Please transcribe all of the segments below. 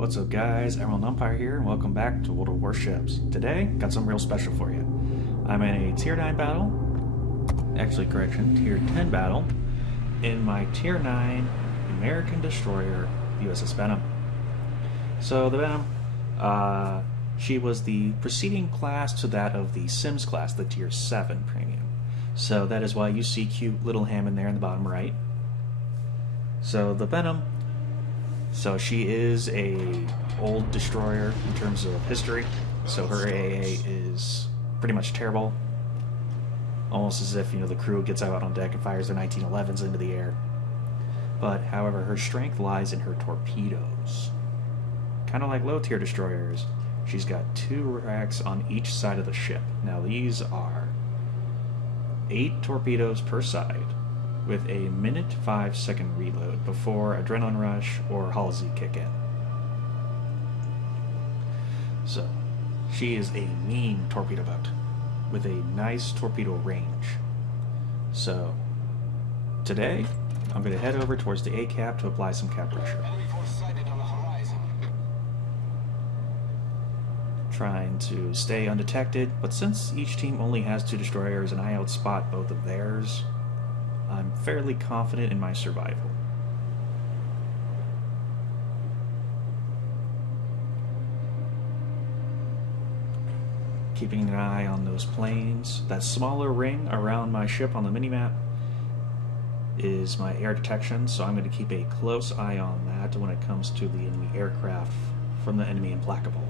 What's up guys, Emerald Umpire here and welcome back to World of Warships. Today, got something real special for you. I'm in a Tier 9 battle, Tier 10 battle, in my Tier 9 American destroyer, USS Benham. So the Benham, she was the preceding class to that of the Sims class, the Tier 7 premium. So that is why you see cute little Hammond there in the bottom right. So the Benham, so she is a old destroyer in terms of history, so her AA is pretty much terrible. Almost as if, the crew gets out on deck and fires their 1911s into the air. But, however, her strength lies in her torpedoes. Kind of like low-tier destroyers, she's got 2 racks on each side of the ship. Now these are 8 torpedoes per side, with a minute 5-second reload before Adrenaline Rush or Hull Z kick in. So, she is a mean torpedo boat with a nice torpedo range. So, today, I'm going to head over towards the A-cap to apply some cap pressure. Trying to stay undetected, but since each team only has 2 destroyers and I outspot both of theirs, I'm fairly confident in my survival. Keeping an eye on those planes. That smaller ring around my ship on the minimap is my air detection, so I'm going to keep a close eye on that when it comes to the enemy aircraft from the enemy Implacable.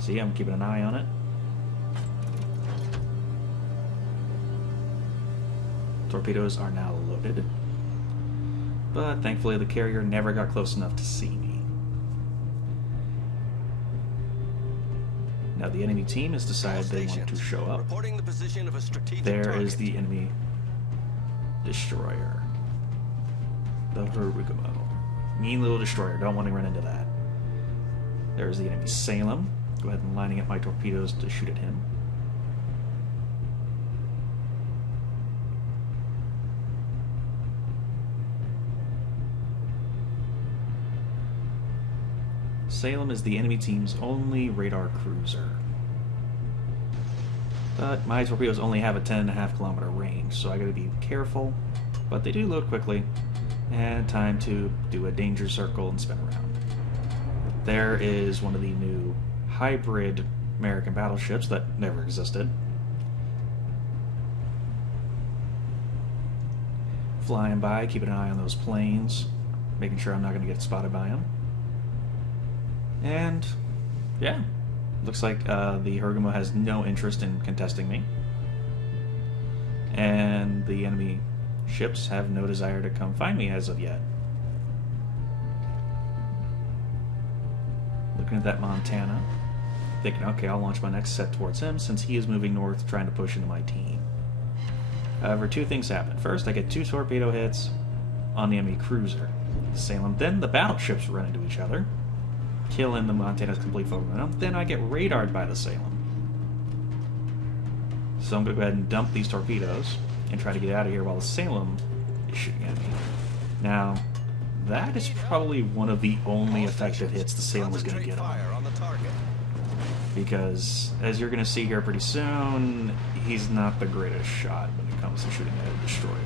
See, I'm keeping an eye on it. Torpedoes are now loaded, but thankfully the carrier never got close enough to see me. Now the enemy team has decided they want to show up. There is the enemy destroyer, the Harugumo. Mean little destroyer, don't want to run into that. There's the enemy Salem. Go ahead and lining up my torpedoes to shoot at him. Salem is the enemy team's only radar cruiser. But my torpedoes only have a 10.5 kilometer range, so I gotta be careful. But they do load quickly, and time to do a danger circle and spin around. There is one of the new hybrid American battleships that never existed. Flying by, keeping an eye on those planes, making sure I'm not gonna get spotted by them. And, yeah, looks like the Harugumo has no interest in contesting me. And the enemy ships have no desire to come find me as of yet. Looking at that Montana, thinking, okay, I'll launch my next set towards him since he is moving north trying to push into my team. However, 2 things happen. First, I get 2 torpedo hits on the enemy cruiser, Salem. Then the battleships run into each other, killing the Montana's complete forward momentum. Then I get radared by the Salem. So I'm going to go ahead and dump these torpedoes and try to get out of here while the Salem is shooting at me. Now, that is probably one of the only effective hits the Salem is going to get on. Because, as you're going to see here pretty soon, he's not the greatest shot when it comes to shooting at a destroyer.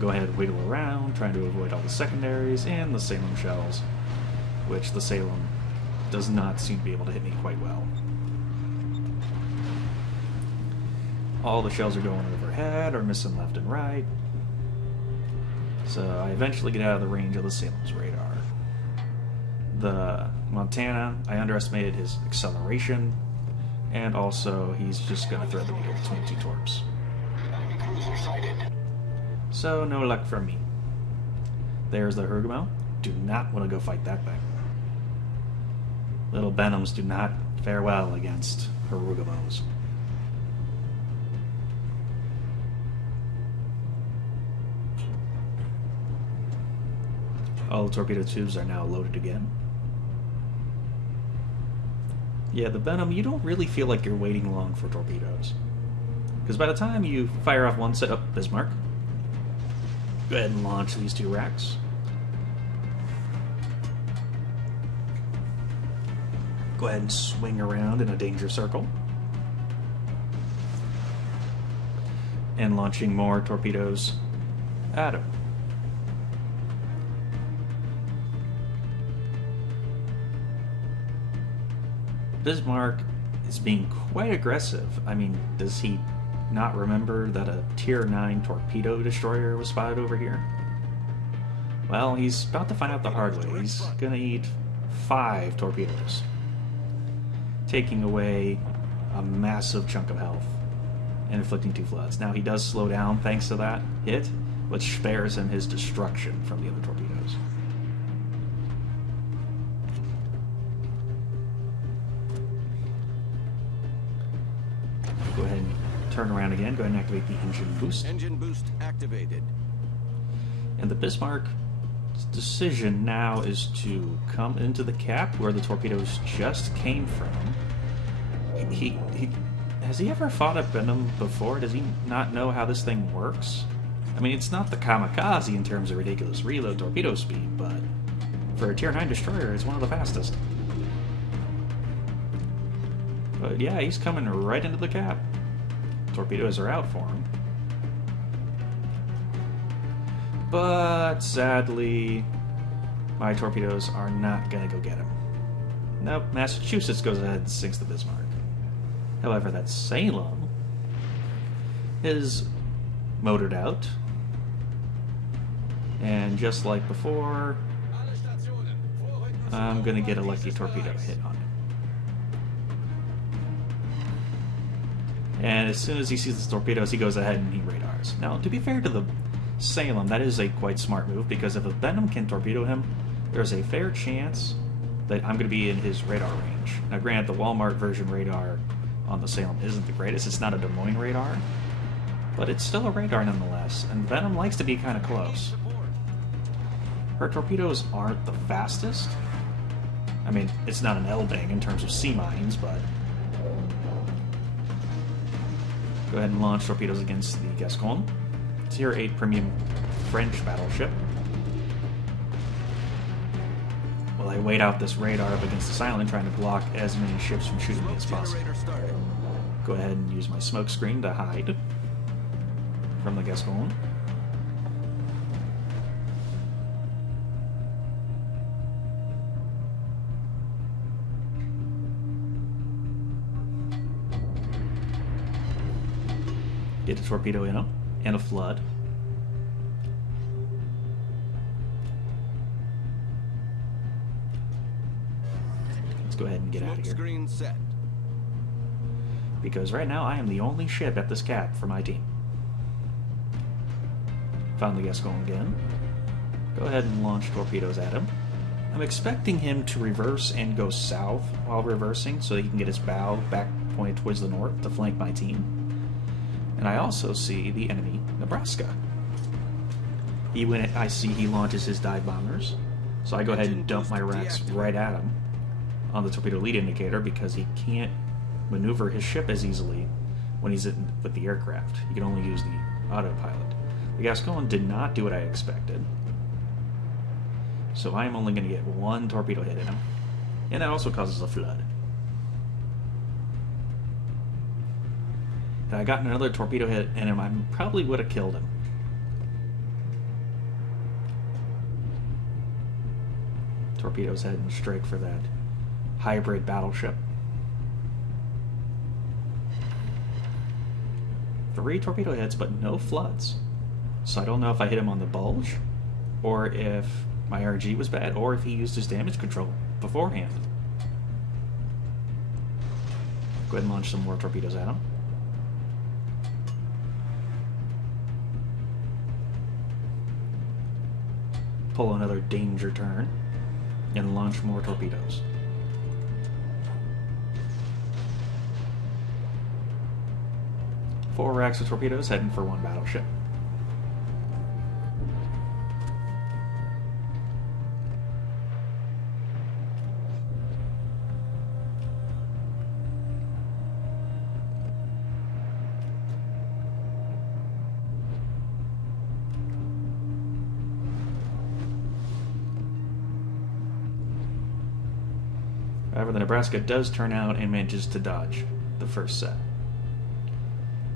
Go ahead and wiggle around, trying to avoid all the secondaries and the Salem shells, which the Salem does not seem to be able to hit me quite well. All the shells are going overhead or missing left and right. So I eventually get out of the range of the Salem's radar. The Montana, I underestimated his acceleration, and also he's just going to thread the needle between 2 torps. So no luck from me. There's the Harugumo. Do not want to go fight that thing. Little Benhams do not fare well against Harugumos. All the torpedo tubes are now loaded again. Yeah, the Benham, you don't really feel like you're waiting long for torpedoes. Because by the time you fire off one set up Bismarck, go ahead and launch these 2 racks. Go ahead and swing around in a danger circle. And launching more torpedoes at him. Bismarck is being quite aggressive. I mean, does he not remember that a Tier 9 torpedo destroyer was spotted over here? Well, he's about to find out the hard way. He's gonna eat 5 torpedoes, taking away a massive chunk of health and inflicting 2 floods. Now, he does slow down thanks to that hit, which spares him his destruction from the other torpedoes. Go ahead and turn around again. Go ahead and activate the engine boost. Engine boost activated. And the Bismarck's decision now is to come into the cap where the torpedoes just came from. He has he ever fought at Benham before? Does he not know how this thing works? I mean, it's not the kamikaze in terms of ridiculous reload torpedo speed, but for a Tier 9 destroyer, it's one of the fastest. But yeah, he's coming right into the cap. Torpedoes are out for him. But sadly, my torpedoes are not going to go get him. Nope, Massachusetts goes ahead and sinks the Bismarck. However, that Salem is motored out. And just like before, I'm going to get a lucky torpedo hit on him. And as soon as he sees the torpedoes, he goes ahead and he radars. Now, to be fair to the Salem, that is a quite smart move, because if a Benham can torpedo him, there's a fair chance that I'm going to be in his radar range. Now, granted, the Walmart version radar on the Salem isn't the greatest. It's not a Des Moines radar, but it's still a radar nonetheless, and Benham likes to be kind of close. Her torpedoes aren't the fastest. I mean, it's not an L-bang in terms of sea mines, but go ahead and launch torpedoes against the Gascon. Tier 8 premium French battleship. While I wait out this radar up against the Silent, trying to block as many ships from shooting me as possible. Go ahead and use my smoke screen to hide from the Gascon. Get a torpedo in him, and a flood. Let's go ahead and get out of here. Screen set. Because right now I am the only ship at this cap for my team. Found the Gascon again. Go ahead and launch torpedoes at him. I'm expecting him to reverse and go south while reversing so he can get his bow back pointed towards the north to flank my team. And I also see the enemy Nebraska. I see he launches his dive bombers, so I go ahead and dump my racks right at him on the torpedo lead indicator, because he can't maneuver his ship as easily when he's with the aircraft. He can only use the autopilot. The Gascon did not do what I expected, so I'm only going to get 1 torpedo hit in him, and that also causes a flood. Had I gotten another torpedo hit in him, I probably would have killed him. Torpedoes heading straight for that hybrid battleship. 3 torpedo hits, but no floods. So I don't know if I hit him on the bulge, or if my RG was bad, or if he used his damage control beforehand. Go ahead and launch some more torpedoes at him. Pull another danger turn, and launch more torpedoes. Four racks of torpedoes heading for 1 battleship. However, the Nebraska does turn out and manages to dodge the first set.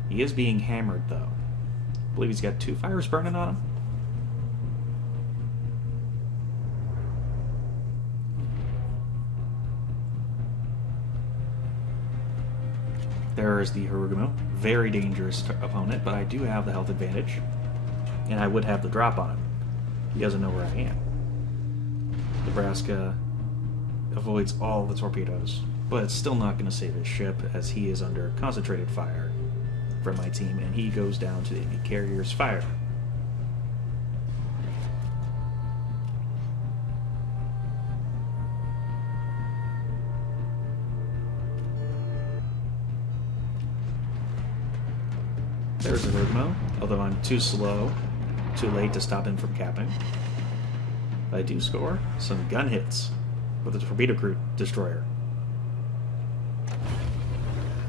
He is being hammered, though. I believe he's got 2 fires burning on him. There is the Harugumo. Very dangerous opponent, but I do have the health advantage. And I would have the drop on him. He doesn't know where I am. Nebraska avoids all the torpedoes, but it's still not going to save his ship as he is under concentrated fire from my team, and he goes down to the enemy carrier's fire. There's a Harugumo, although I'm too slow, too late to stop him from capping. But I do score some gun hits with a torpedo crew destroyer.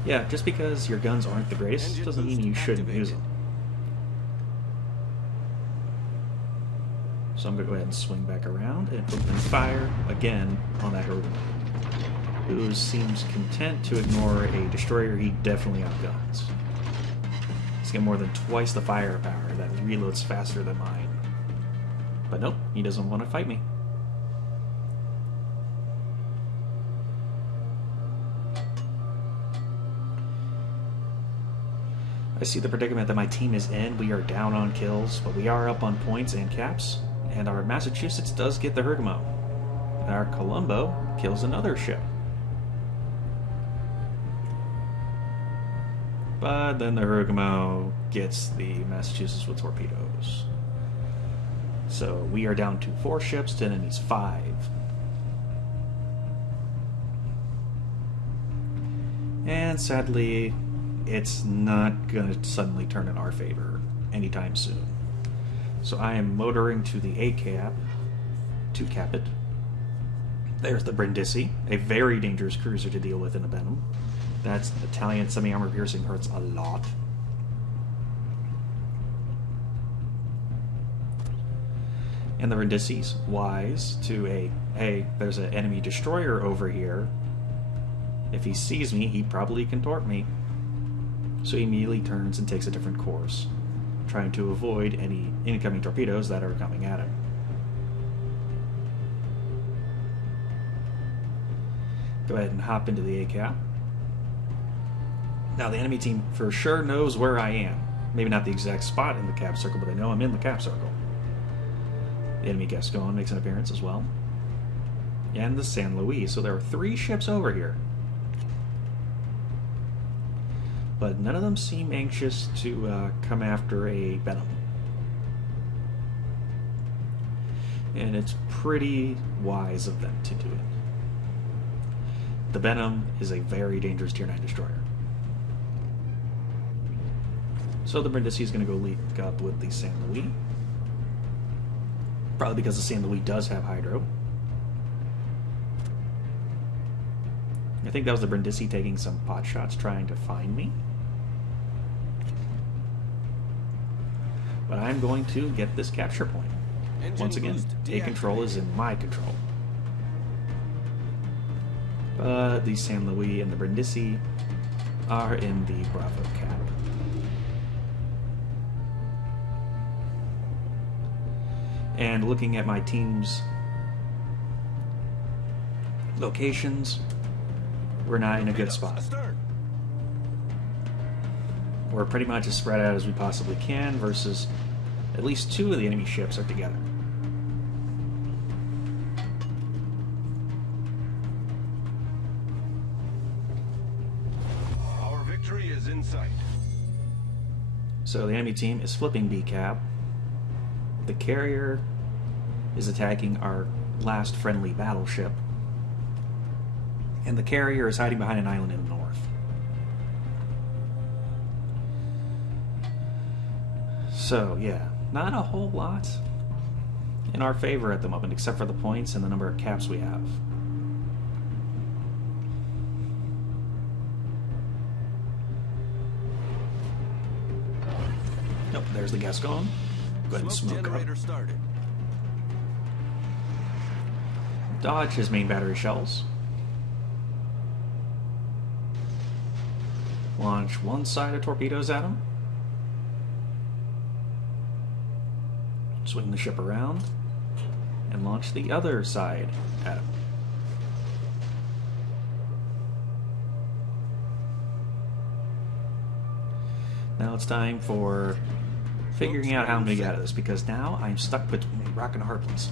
Yeah, just because your guns aren't the greatest doesn't mean you shouldn't use them. So I'm going to go ahead and swing back around and open fire again on that Harugumo, who seems content to ignore a destroyer he definitely outguns. He's got more than twice the firepower that reloads faster than mine. But nope, he doesn't want to fight me. I see the predicament that my team is in. We are down on kills, but we are up on points and caps. And our Massachusetts does get the Harugumo. Our Colombo kills another ship. But then the Harugumo gets the Massachusetts with torpedoes. So we are down to 4 ships to enemies 5. And sadly, it's not going to suddenly turn in our favor anytime soon. So I am motoring to the A cap to cap it. There's the Brindisi, a very dangerous cruiser to deal with in a Benham. That's Italian semi-armor piercing hurts a lot. And the Brindisi's wise to hey, there's an enemy destroyer over here. If he sees me, he probably can torp me. So he immediately turns and takes a different course, trying to avoid any incoming torpedoes that are coming at him. Go ahead and hop into the A cap. Now the enemy team for sure knows where I am. Maybe not the exact spot in the cap circle, but they know I'm in the cap circle. The enemy Gascon makes an appearance as well. And the San Luis, so there are 3 ships over here. But none of them seem anxious to come after a Benham. And it's pretty wise of them to do it. The Benham is a very dangerous Tier 9 destroyer. So the Brindisi is going to go link up with the San Luis. Probably because the San Luis does have hydro. I think that was the Brindisi taking some pot shots trying to find me. But I'm going to get this capture point. Once again, A control is in my control. But the San Luis and the Brindisi are in the Bravo cap. And looking at my team's locations, we're not in a good spot. We're pretty much as spread out as we possibly can versus at least 2 of the enemy ships are together. Our victory is in sight. So the enemy team is flipping B cap. The carrier is attacking our last friendly battleship. And the carrier is hiding behind an island in the north. So, yeah, not a whole lot in our favor at the moment, except for the points and the number of caps we have. Nope, there's the Gascon. Go ahead and smoke up. Dodge his main battery shells. Launch one side of torpedoes at him. Swing the ship around. And launch the other side at him. Now it's time for figuring out how I'm going to get out of this, because now I'm stuck between a rock and a hard place.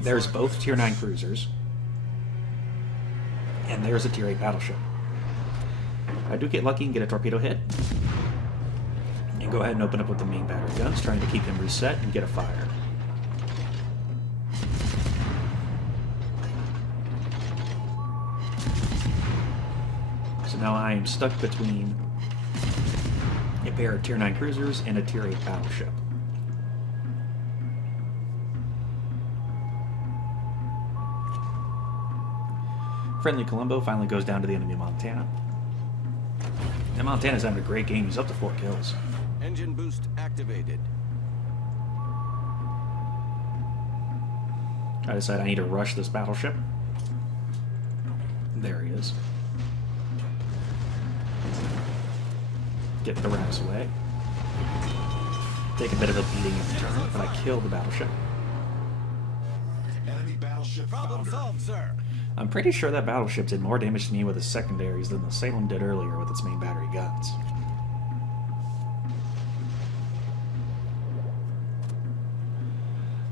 There's both Tier 9 cruisers, and there's a Tier 8 battleship. I do get lucky and get a torpedo hit, and go ahead and open up with the main battery guns, trying to keep them reset and get a fire. So now I am stuck between a pair of Tier 9 cruisers and a Tier 8 battleship. Friendly Colombo finally goes down to the enemy Montana. And Montana's having a great game. He's up to 4 kills. Engine boost activated. I decide I need to rush this battleship. There he is. Get the racks away. Take a bit of a beating in return, but I kill the battleship. Enemy battleship Problem solved, sir. I'm pretty sure that battleship did more damage to me with its secondaries than the Salem did earlier with its main battery guns.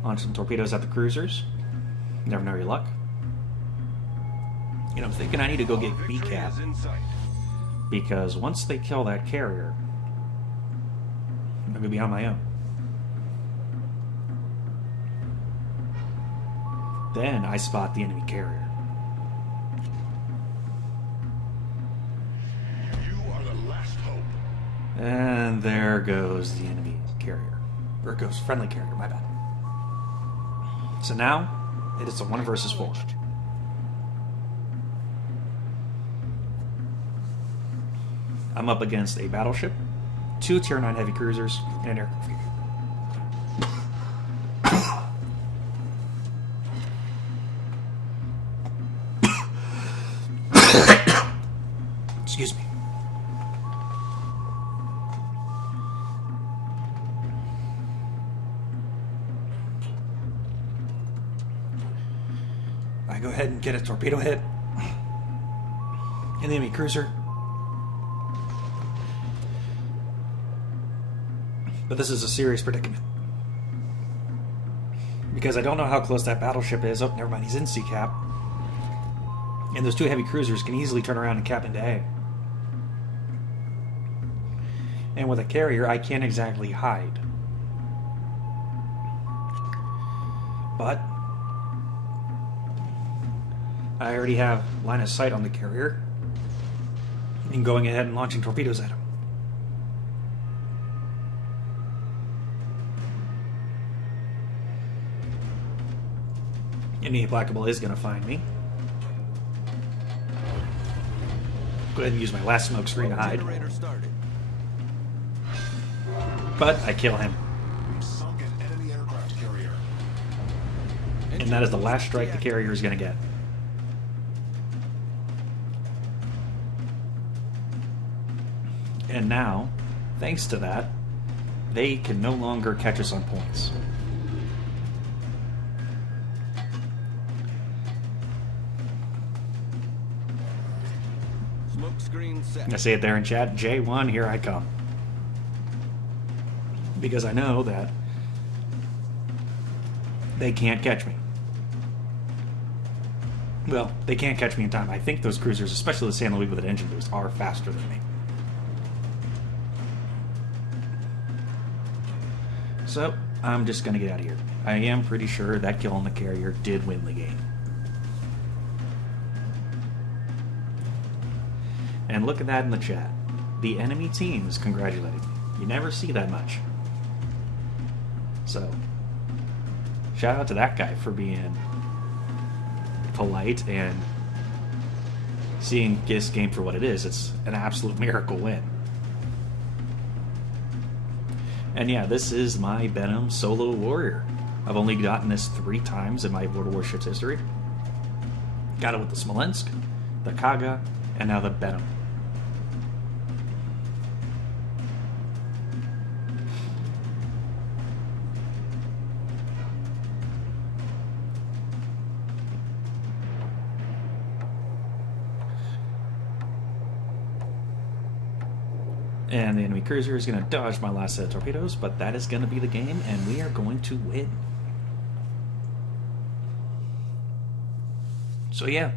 Launch some torpedoes at the cruisers. Never know your luck. You know, I'm thinking I need to go get B-Cap, because once they kill that carrier, I'm going to be on my own. Then I spot the enemy carrier. You are the last hope. And there goes the enemy carrier. Or it goes friendly carrier, my bad. So now, it is a 1 versus 4. I'm up against a battleship, 2 Tier 9 heavy cruisers, and an aircraft carrier. Excuse me. I go ahead and get a torpedo hit in the enemy cruiser. But this is a serious predicament, because I don't know how close that battleship is. Oh, never mind, he's in C-cap. And those 2 heavy cruisers can easily turn around and cap into A. And with a carrier, I can't exactly hide. But I already have line of sight on the carrier and going ahead and launching torpedoes at him. And the Implacable is going to find me. Go ahead and use my last smoke screen to hide. Generator started. But I kill him. We've sunk an enemy aircraft carrier. And that is the last strike the carrier is going to get. And now, thanks to that, they can no longer catch us on points. Smoke screen set. I say it there in chat, J1, here I come. Because I know that they can't catch me. Well, they can't catch me in time. I think those cruisers, especially the San Luis with an engine boost, are faster than me. So, I'm just going to get out of here. I am pretty sure that kill on the carrier did win the game. And look at that in the chat. The enemy team is congratulating me. You never see that much. So, shout out to that guy for being polite and seeing this game for what it is. It's an absolute miracle win. And yeah, this is my Benham solo warrior. I've only gotten this 3 times in my World of Warships history. Got it with the Smolensk, the Kaga, and now the Benham. And the enemy cruiser is going to dodge my last set of torpedoes, but that is going to be the game, and we are going to win. So yeah,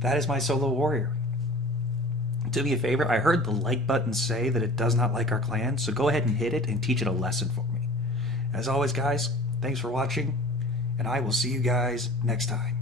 that is my solo warrior. Do me a favor, I heard the like button say that it does not like our clan, so go ahead and hit it and teach it a lesson for me. As always, guys, thanks for watching, and I will see you guys next time.